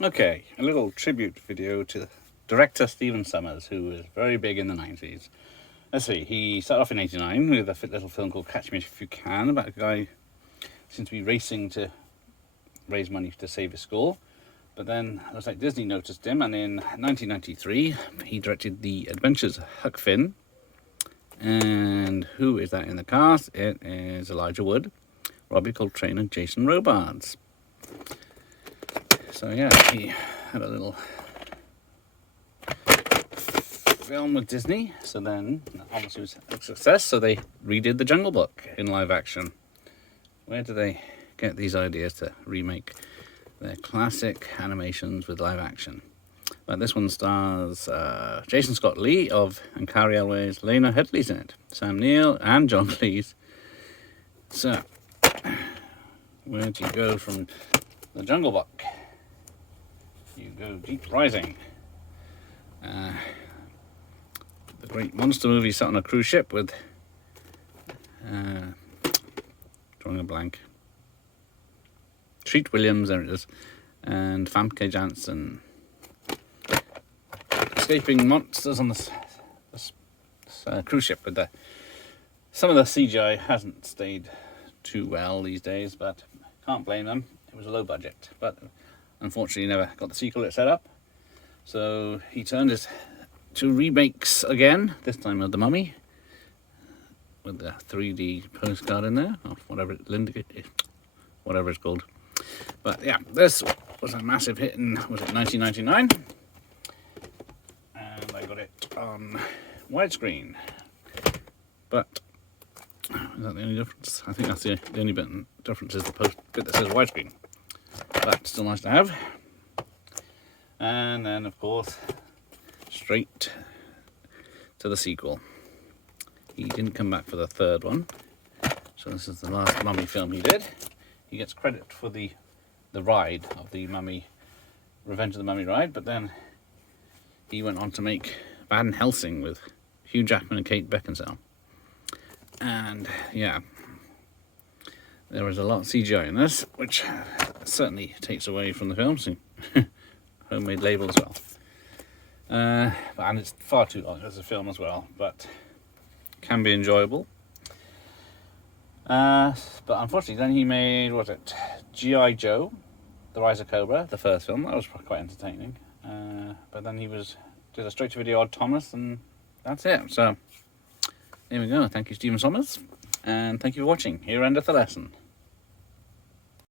Okay, a little tribute video to the director Stephen Sommers, who was very big in the 90s. Let's see, he started off in 89 with a little film called Catch Me If You Can, about a guy who seems to be racing to raise money to save his school. But then it was like Disney noticed him, and in 1993 he directed The Adventures of Huck Finn. And who is that in the cast? It is Elijah Wood, Robbie Coltrane, and Jason Robards. So yeah, he had a little film with Disney, so then obviously it was a success, so they redid The Jungle Book in live action. Where do they get these ideas to remake their classic animations with live action? But this one stars Jason Scott Lee and Carrie Elway's Lena Headley's in it, Sam Neill and John Cleese. So, where do you go from The Jungle Book? You go Deep Rising. The great monster movie set on a cruise ship with drawing a blank. Treat Williams, there it is, and Famke Janssen. Escaping monsters on this cruise ship. With some of the CGI hasn't stayed too well these days, but can't blame them. It was a low budget, but unfortunately never got the sequel it set up. So he turned his two remakes again, this time of The Mummy, with the 3D postcard in there, or whatever it's called. But yeah, this was a massive hit in, was it 1999? And I got it on widescreen. But is that the only difference? I think that's the only difference is the bit that says widescreen. But still nice to have. And then, of course, straight to the sequel. He didn't come back for the third one, so this is the last Mummy film he did. He gets credit for the ride of the Mummy, Revenge of the Mummy ride, but then he went on to make Van Helsing with Hugh Jackman and Kate Beckinsale. And yeah, there was a lot of CGI in this, which certainly takes away from the film. So homemade label as well. And it's far too long as a film as well, but can be enjoyable. But unfortunately, then he made, what was it, G.I. Joe, The Rise of Cobra, the first film. That was quite entertaining. But then he did a straight-to-video Odd Thomas, and that's it. So there we go. Thank you, Stephen Sommers, and thank you for watching. Here endeth the lesson.